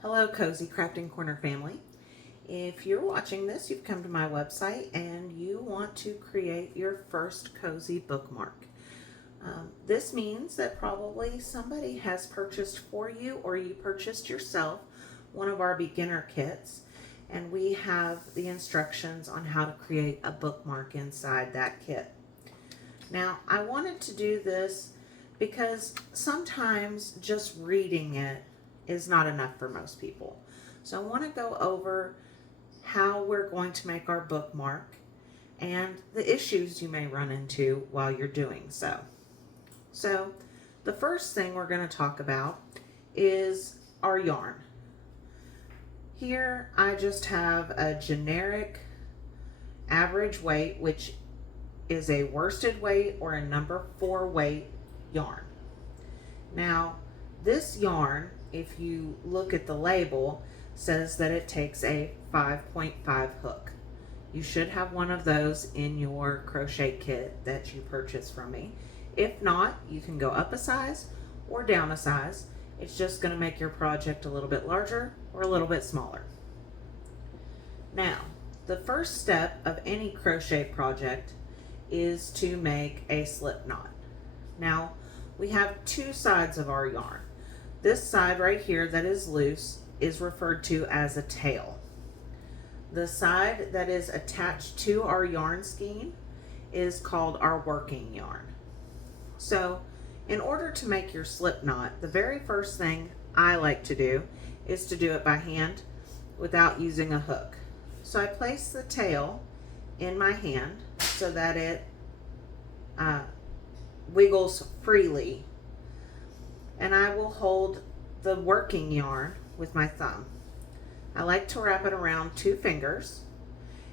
Hello, Cozy Crafting Corner family. If you're watching this, you've come to my website and you want to create your first cozy bookmark. This means that probably somebody has purchased for you or you purchased yourself one of our beginner kits, and we have the instructions on how to create a bookmark inside that kit. Now, I wanted to do this because sometimes just reading it is not enough for most people. So I want to go over how we're going to make our bookmark and the issues you may run into while you're doing so. So the first thing we're going to talk about is our yarn. Here I just have a generic average weight, which is a worsted weight or a number 4 weight yarn. Now this yarn, if you look at the label, says that it takes a 5.5 hook. You should have one of those in your crochet kit that you purchased from me. If not, you can go up a size or down a size. It's just going to make your project a little bit larger or a little bit smaller. Now, the first step of any crochet project is to make a slip knot. Now, we have two sides of our yarn. This side right here that is loose is referred to as a tail. The side that is attached to our yarn skein is called our working yarn. So in order to make your slip knot, the very first thing I like to do is to do it by hand without using a hook. So I place the tail in my hand so that it wiggles freely, and I will hold the working yarn with my thumb. I like to wrap it around 2 fingers,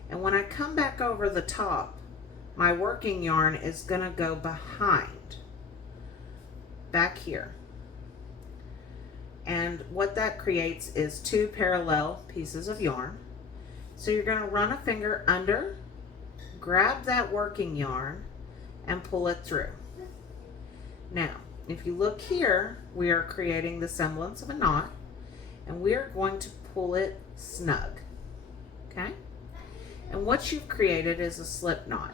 and when I come back over the top, my working yarn is going to go behind, back here. And what that creates is 2 parallel pieces of yarn. So you're going to run a finger under, grab that working yarn, and pull it through. Now, if you look here, we are creating the semblance of a knot, and we are going to pull it snug, okay? And what you've created is a slip knot.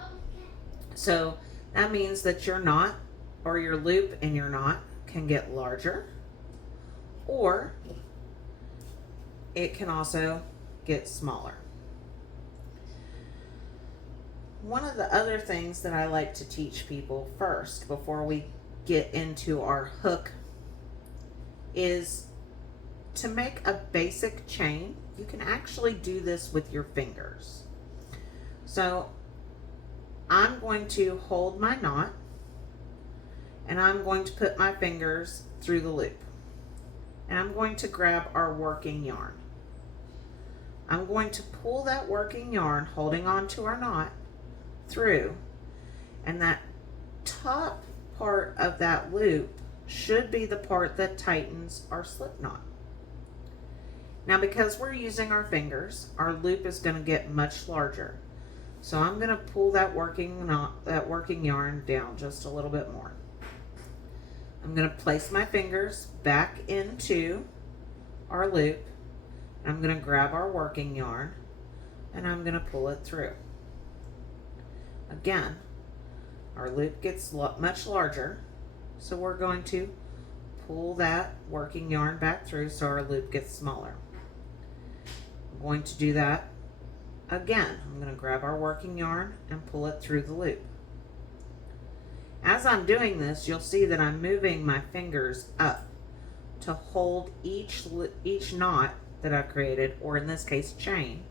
So that means that your knot or your loop in your knot can get larger, or it can also get smaller. One of the other things that I like to teach people first before we get into our hook is to make a basic chain. You can actually do this with your fingers. So I'm going to hold my knot and I'm going to put my fingers through the loop, and I'm going to grab our working yarn. I'm going to pull that working yarn holding on to our knot through, and that top part of that loop should be the part that tightens our slip knot. Now, because we're using our fingers, our loop is going to get much larger. So I'm going to pull that working yarn down just a little bit more. I'm going to place my fingers back into our loop. I'm going to grab our working yarn and I'm going to pull it through. Again, our loop gets much larger, so we're going to pull that working yarn back through so our loop gets smaller. I'm going to do that again. I'm going to grab our working yarn and pull it through the loop. As I'm doing this, you'll see that I'm moving my fingers up to hold each knot that I've created, or in this case chain,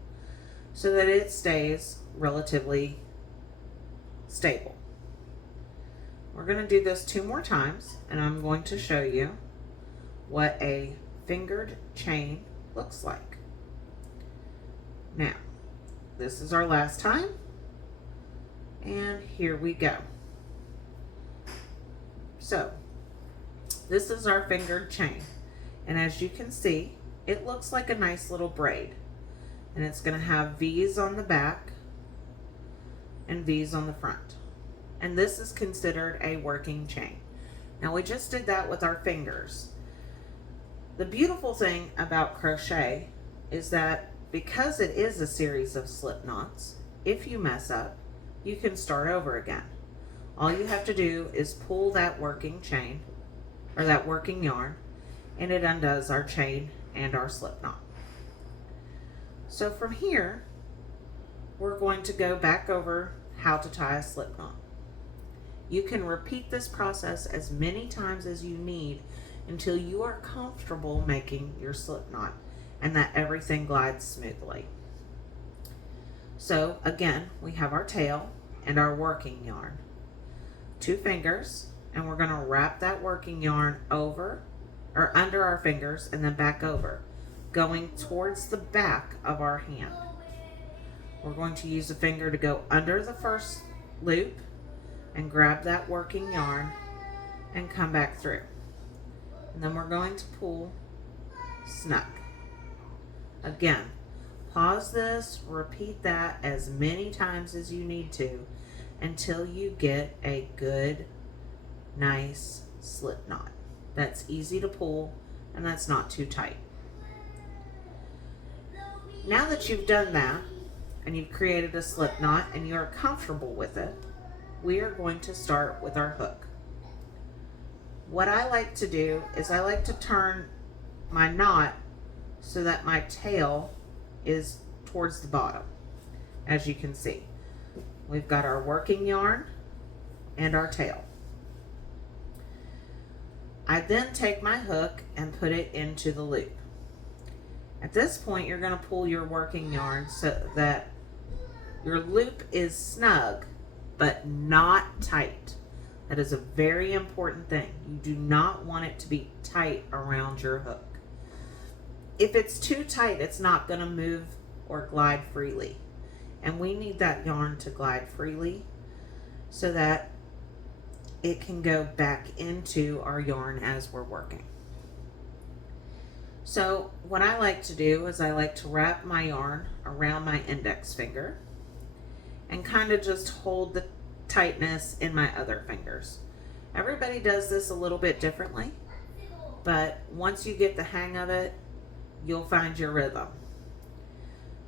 so that it stays relatively stable. We're going to do this 2 more times, and I'm going to show you what a fingered chain looks like. Now, this is our last time, and here we go. So, this is our fingered chain, and as you can see, it looks like a nice little braid, and it's going to have V's on the back and V's on the front. And this is considered a working chain. Now we just did that with our fingers. The beautiful thing about crochet is that because it is a series of slip knots, if you mess up, you can start over again. All you have to do is pull that working chain or that working yarn, and it undoes our chain and our slip knot. So from here, we're going to go back over how to tie a slip knot. You can repeat this process as many times as you need until you are comfortable making your slip knot and that everything glides smoothly. So again, we have our tail and our working yarn. 2 fingers, and we're going to wrap that working yarn over or under our fingers and then back over, going towards the back of our hand. We're going to use a finger to go under the first loop and grab that working yarn and come back through. And then we're going to pull snug. Again, pause this, repeat that as many times as you need to until you get a good, nice slip knot that's easy to pull and that's not too tight. Now that you've done that and you've created a slip knot and you're comfortable with it, we are going to start with our hook. What I like to do is I like to turn my knot so that my tail is towards the bottom. As you can see, we've got our working yarn and our tail. I then take my hook and put it into the loop. At this point, you're going to pull your working yarn so that your loop is snug but not tight. That is a very important thing. You do not want it to be tight around your hook. If it's too tight, it's not going to move or glide freely. And we need that yarn to glide freely so that it can go back into our yarn as we're working. So what I like to do is I like to wrap my yarn around my index finger and kind of just hold the tightness in my other fingers. Everybody does this a little bit differently, but once you get the hang of it, you'll find your rhythm.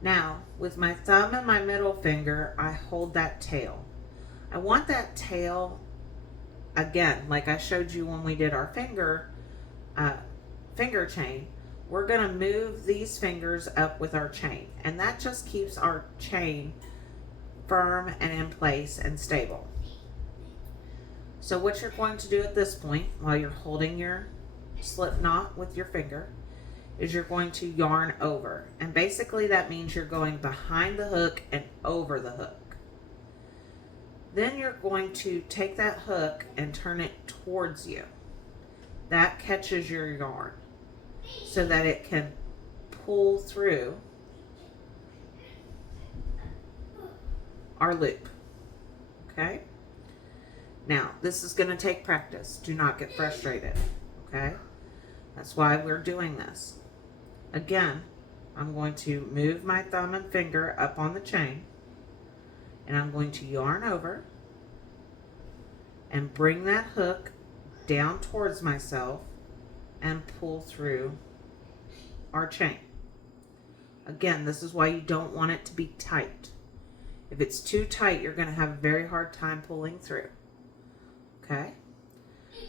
Now, with my thumb and my middle finger, I hold that tail. I want that tail, again, like I showed you when we did our finger chain, we're going to move these fingers up with our chain, and that just keeps our chain firm and in place and stable. So what you're going to do at this point, while you're holding your slip knot with your finger, is you're going to yarn over. And basically that means you're going behind the hook and over the hook. Then you're going to take that hook and turn it towards you. That catches your yarn so that it can pull through our loop. Okay? Now, this is going to take practice. Do not get frustrated. Okay? That's why we're doing this. Again, I'm going to move my thumb and finger up on the chain, and I'm going to yarn over and bring that hook down towards myself and pull through our chain. Again, this is why you don't want it to be tight. If it's too tight, you're going to have a very hard time pulling through. Okay?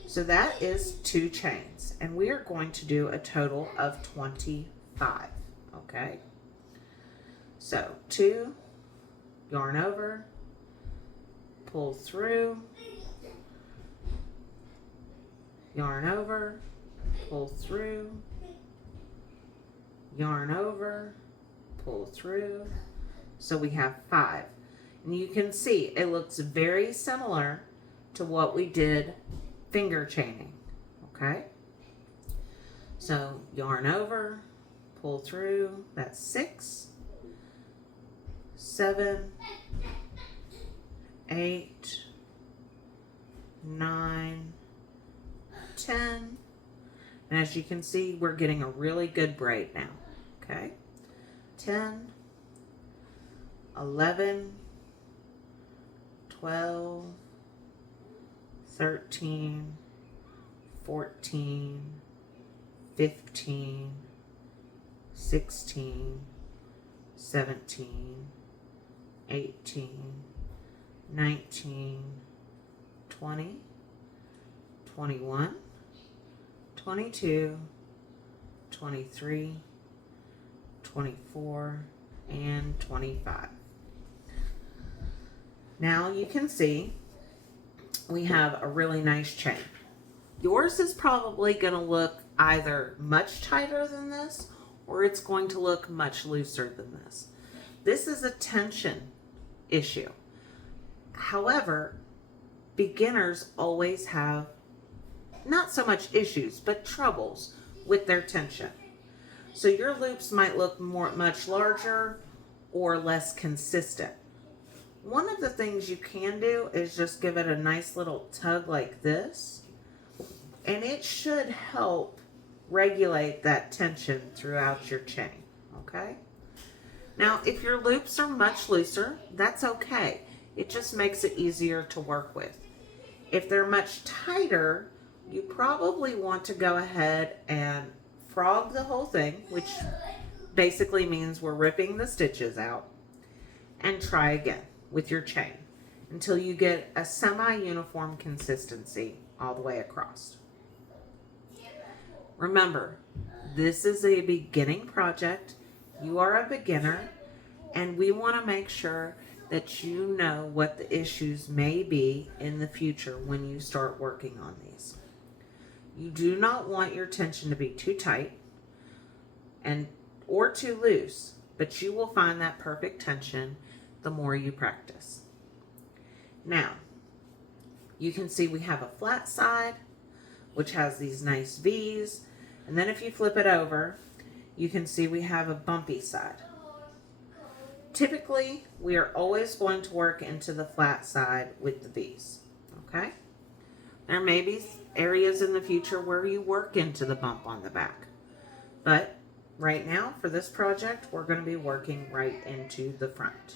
So that is 2 chains, and we are going to do a total of 25. Okay? So 2, yarn over, pull through, yarn over, pull through, yarn over, pull through. So we have 5. And you can see it looks very similar to what we did finger chaining. Okay? So yarn over, pull through, that's 6, 7, 8, 9, 10. And as you can see, we're getting a really good braid now. Okay? 10, 11, 12, 13, 14, 15, 16, 17, 18, 19, 20, 21, 22, 23, 24, and 25. Now you can see we have a really nice chain. Yours is probably going to look either much tighter than this, or it's going to look much looser than this. This is a tension issue. However, beginners always have not so much issues, but troubles with their tension. So your loops might look much larger or less consistent. One of the things you can do is just give it a nice little tug like this, and it should help regulate that tension throughout your chain, okay? Now, if your loops are much looser, that's okay. It just makes it easier to work with. If they're much tighter, you probably want to go ahead and frog the whole thing, which basically means we're ripping the stitches out, and try again with your chain until you get a semi-uniform consistency all the way across. Remember, this is a beginning project. You are a beginner, and we want to make sure that you know what the issues may be in the future when you start working on these. You do not want your tension to be too tight or too loose, but you will find that perfect tension the more you practice. Now, you can see we have a flat side, which has these nice V's, and then if you flip it over, you can see we have a bumpy side. Typically, we are always going to work into the flat side with the V's, okay? There may be areas in the future where you work into the bump on the back, but right now for this project, we're going to be working right into the front.